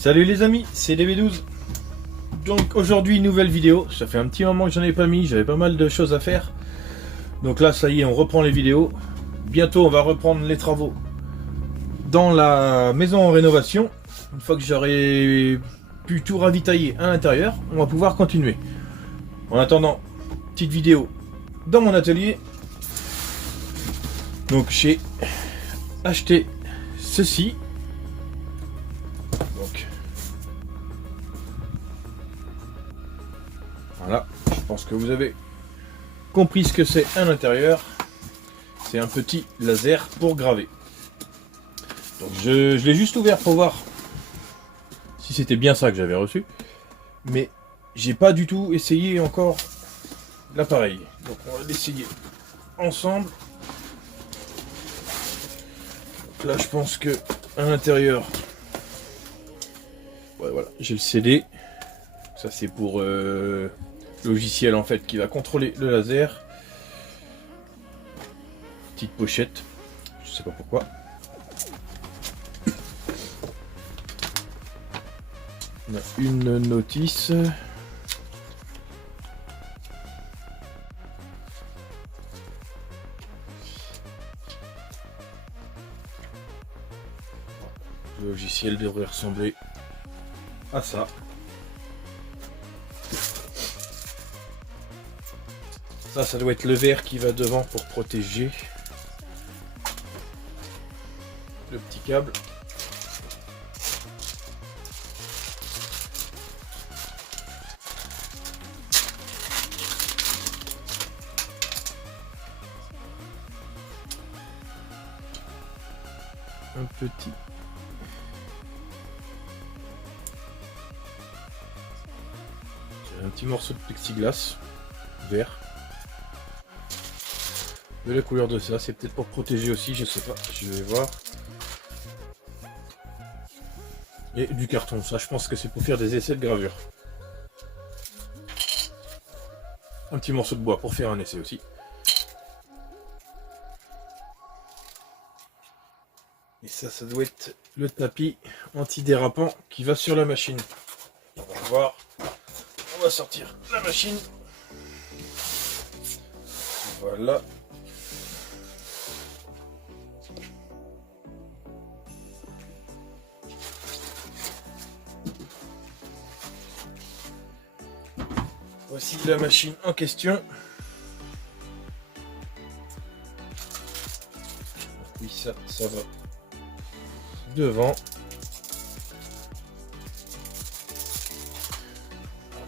Salut les amis, c'est DB12. Donc aujourd'hui nouvelle vidéo, ça fait un petit moment que j'en ai pas mis, j'avais pas mal de choses à faire. Donc là ça y est, on reprend les vidéos. Bientôt on va reprendre les travaux dans la maison en rénovation. Une fois que j'aurai pu tout ravitailler à l'intérieur, on va pouvoir continuer. En attendant, petite vidéo dans mon atelier. Donc j'ai acheté ceci. Donc voilà, je pense que vous avez compris ce que c'est à l'intérieur. C'est un petit laser pour graver. Donc je l'ai juste ouvert pour voir si c'était bien ça que j'avais reçu. Mais j'ai pas du tout essayé encore l'appareil. Donc on va l'essayer ensemble. Donc là je pense que à l'intérieur, ouais, voilà, j'ai le CD. Ça c'est pour logiciel en fait qui va contrôler le laser. Petite pochette, je sais pas pourquoi. On a une notice. Le logiciel devrait ressembler à ça. Ça doit être le verre qui va devant pour protéger le petit câble. Un petit morceau de plexiglas vert de la couleur de ça, c'est peut-être pour protéger aussi, je sais pas, je vais voir. Et du carton, ça je pense que c'est pour faire des essais de gravure. Un petit morceau de bois pour faire un essai aussi. Et ça doit être le tapis antidérapant qui va sur la machine. On va voir. On va sortir la machine. Voilà. Voici la machine en question. Oui, ça va devant.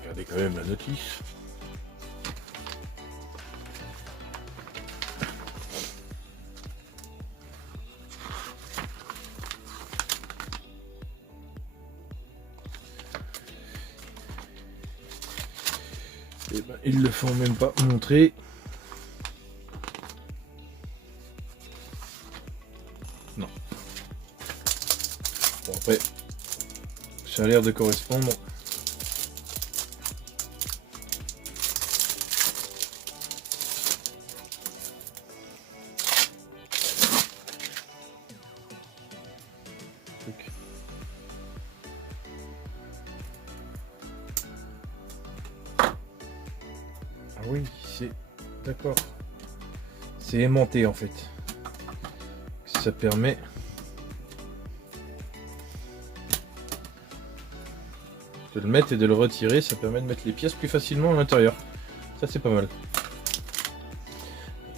Regardez quand même la notice. Et ben, ils le font même pas montrer. Non. Bon après, ça a l'air de correspondre. Ah oui, c'est d'accord. C'est aimanté en fait. Ça permet de le mettre et de le retirer. Ça permet de mettre les pièces plus facilement à l'intérieur. Ça c'est pas mal.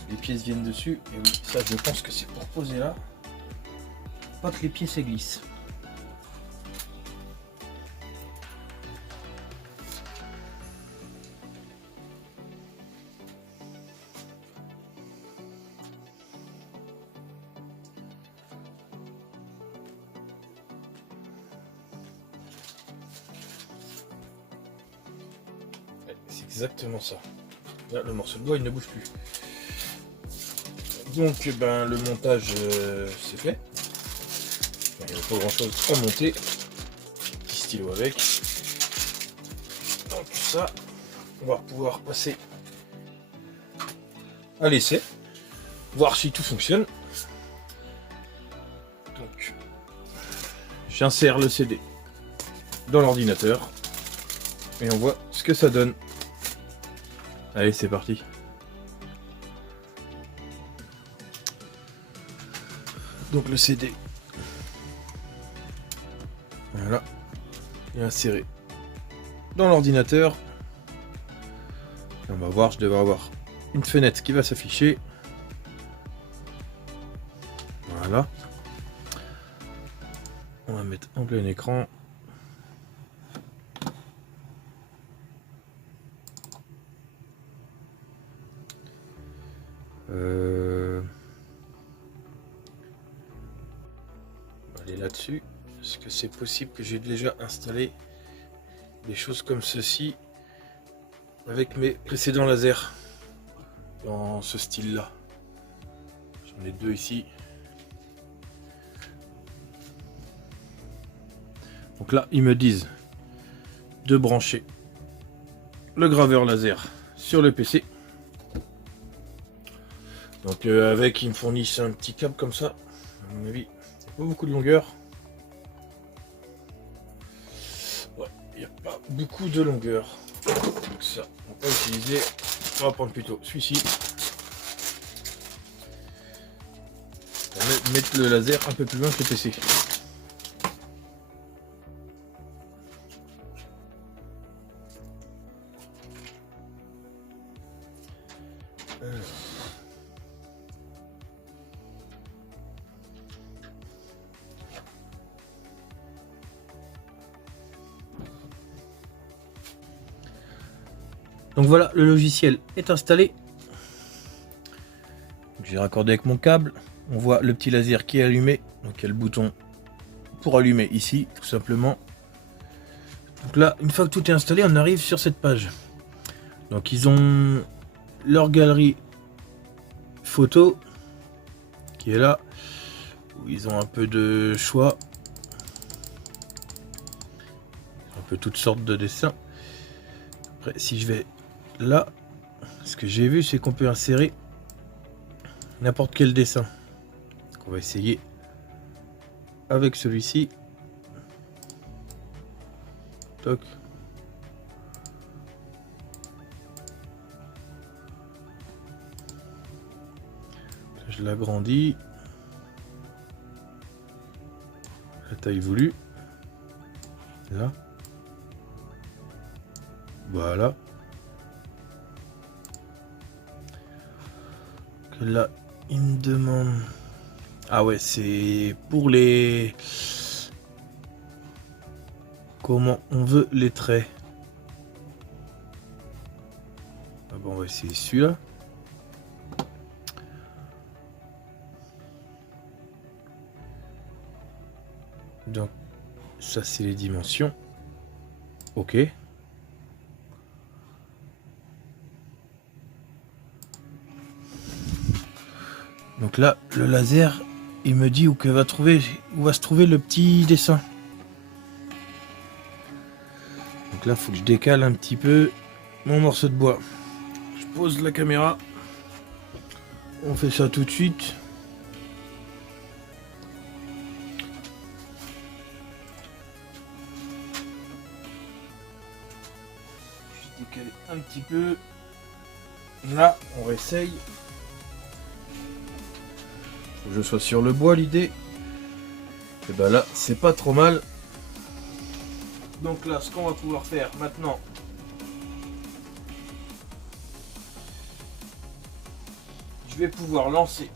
Les pièces viennent dessus. Et oui, ça je pense que c'est pour poser là. Pas que les pièces glissent. C'est exactement ça. Là, le morceau de bois il ne bouge plus. Donc ben, le montage c'est fait. Il n'y a pas grand chose à monter. Petit stylo avec. Donc ça, on va pouvoir passer à l'essai. Voir si tout fonctionne. Donc j'insère le CD dans l'ordinateur. Et on voit ce que ça donne. Allez, c'est parti. Donc le CD. Voilà. Et inséré dans l'ordinateur. On va voir, je devrais avoir une fenêtre qui va s'afficher. Voilà. On va mettre en plein écran. On va aller là-dessus. Est-ce que c'est possible que j'ai déjà installé des choses comme ceci avec mes précédents lasers dans ce style-là? J'en ai deux ici. Donc là, ils me disent de brancher le graveur laser sur le PC. Donc avec, ils me fournissent un petit câble comme ça. À mon avis, pas beaucoup de longueur. Ouais, il n'y a pas beaucoup de longueur. Donc ça, on va utiliser. On va prendre plutôt celui-ci. On va mettre le laser un peu plus loin que le PC. Donc voilà, le logiciel est installé. J'ai raccordé avec mon câble. On voit le petit laser qui est allumé. Donc il y a le bouton pour allumer ici, tout simplement. Donc là, une fois que tout est installé, on arrive sur cette page. Donc ils ont leur galerie photo qui est là, où ils ont un peu de choix. Un peu toutes sortes de dessins. Après, si je vais là, ce que j'ai vu, c'est qu'on peut insérer n'importe quel dessin. Donc on va essayer avec celui-ci. Toc. Je l'agrandis. La taille voulue. Là. Voilà. Que là, il me demande... Ah ouais, c'est pour les... Comment on veut les traits. Ah bon, on va essayer celui-là. Donc, ça c'est les dimensions. Ok. Donc là, le laser, il me dit où va se trouver le petit dessin. Donc là, il faut que je décale un petit peu mon morceau de bois. Je pose la caméra. On fait ça tout de suite. Je décale un petit peu. Là, on réessaye. Faut que je sois sur le bois, l'idée. Et ben là, c'est pas trop mal. Donc là, ce qu'on va pouvoir faire maintenant, je vais pouvoir lancer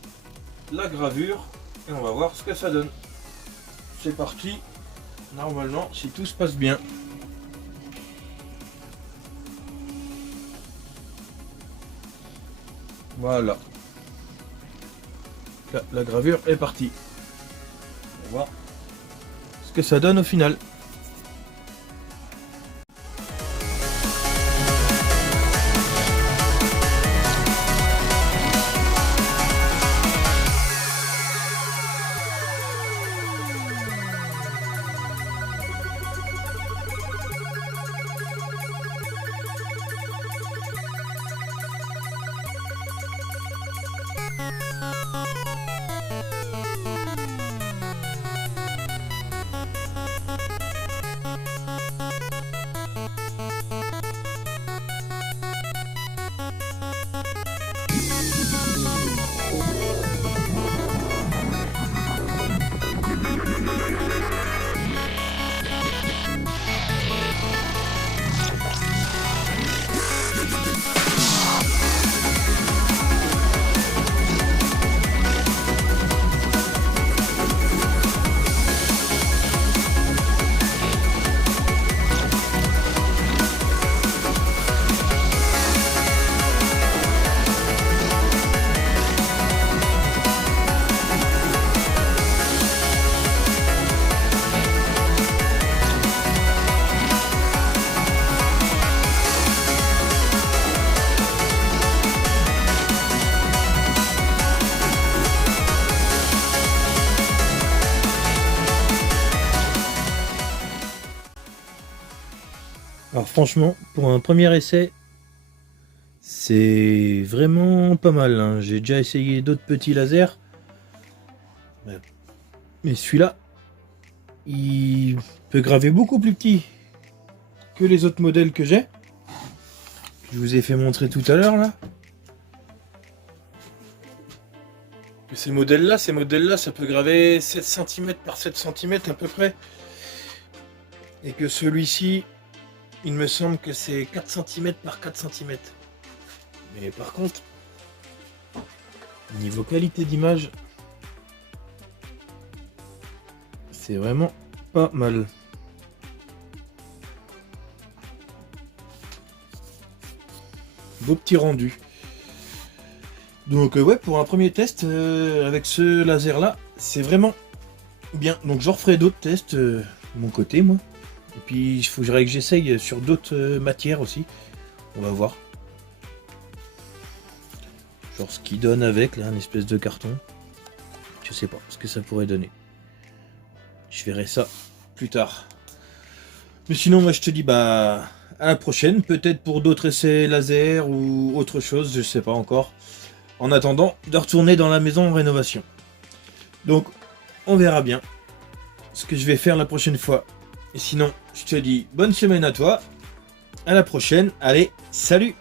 la gravure et on va voir ce que ça donne. C'est parti. Normalement, si tout se passe bien. Voilà. Là, la gravure est partie. On va voir ce que ça donne au final. Alors franchement, pour un premier essai, c'est vraiment pas mal, hein. J'ai déjà essayé d'autres petits lasers. Mais celui-là, il peut graver beaucoup plus petit que les autres modèles que j'ai. Je vous ai fait montrer tout à l'heure là. Ces modèles-là, ça peut graver 7 cm par 7 cm à peu près. Et que celui-ci, il me semble que c'est 4 cm par 4 cm. Mais par contre, niveau qualité d'image, c'est vraiment pas mal. Beau petit rendu. Donc ouais, pour un premier test avec ce laser là, c'est vraiment bien. Donc je referai d'autres tests de mon côté moi. Et puis il faudrait que j'essaye sur d'autres matières aussi. On va voir. Genre ce qui donne avec là, une espèce de carton. Je sais pas ce que ça pourrait donner. Je verrai ça plus tard. Mais sinon moi je te dis bah à la prochaine, peut-être pour d'autres essais laser ou autre chose, je sais pas encore. En attendant de retourner dans la maison en rénovation. Donc on verra bien ce que je vais faire la prochaine fois. Et sinon, je te dis bonne semaine à toi. À la prochaine. Allez, salut!